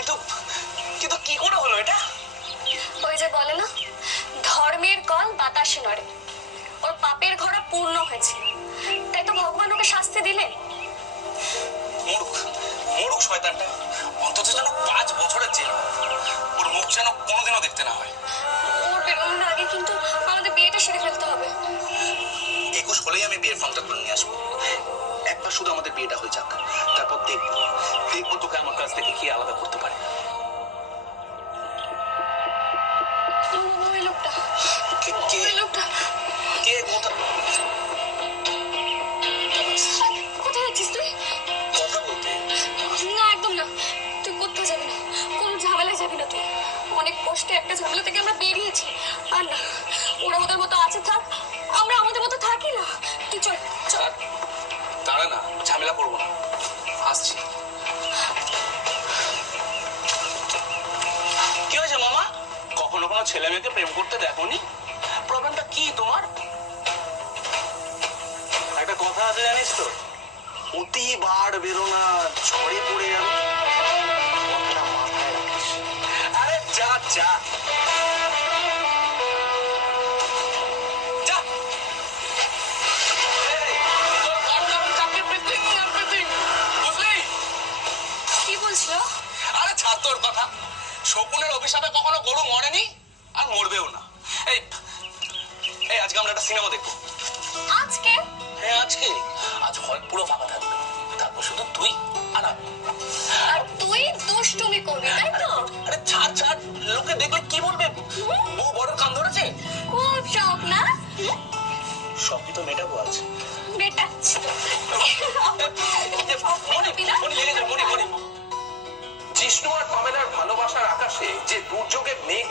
কিন্তু কিন্তু কি করে হলো এটা? ওই যে বলে না, ধর্মের কল বাতাসে নড়ে। ওর পাপের ঘোড়া পূর্ণ হয়েছে, তাই তো ভগবান ওকে শাস্তি দিলেন। মূর্খ মূর্খ শয়তানটা, অন্তত যেন 5 বছরের জেল, ওর মুখ যেন কোনোদিনও দেখতে না হয়। ওর বেরোনোর আগে কিন্তু আমাদের বিয়েটা সেরে ফেলতে হবে। 21 হলেই আমি বিয়ের ফর্মটা করে নিয়ে আসবো। একবার শুধু আমাদের বিয়েটা হয়ে যাক, তারপর দেখবো তোকে আমার কাছ থেকে কি আলাদা করতে পারে। ওই লোকটা, কে ওই লোকটা কে কোথায় কোথায় যাচ্ছিস তুই? কথা বলতে? না একদম না, তুই কোথাও যাবি না, কোনো ঝামেলায় যাবি না তুই। অনেক কষ্টে একটা ঝামেলা থেকে আমরা বেরিয়েছি। আর না, ওরা ওদের মতো আছে থাক, আমরা আমাদের মতো থাকি না। তুই চল চল। দাঁড়া না, ঝামেলা করবো না, আসছি। কি হয়েছে মামা? কখনো কোনো ছেলে মেয়েকে প্রেম করতে দেখোনি? প্রবলেমটা কি তোমার? একটা কথা আছে জানিস তো, অতি বার বেরো না, ঝড়ে পড়ে যাবে। কথাটা মাথায় রাখিস। আরে যা যা যা। বুঝলি? কি বলছিল? আরে ছাড় তোর কথা। শকুনের অভিশাপে কখনো গরু মরেনি, আর মরবেও না। এই এই আজকে আমরা একটা সিনেমা দেখবো। আজকে? হ্যাঁ আজকে। আজ হল পুরো ফাঁকা থাকবে, তারপর শুধু তুই আর আমি। আর তুই দুষ্টুমি করবি তাই তো? আরে ছাড় ছাড়, লোকে দেখলে কি বলবে? বউ বড় কান ধরেছে। খুব শখ না? সবই তো মেটাবো আজ। মেটাচ্ছি। জিষ্ণু আর পামেলার ভালোবাসার আকাশে যে দুর্যোগের মেঘ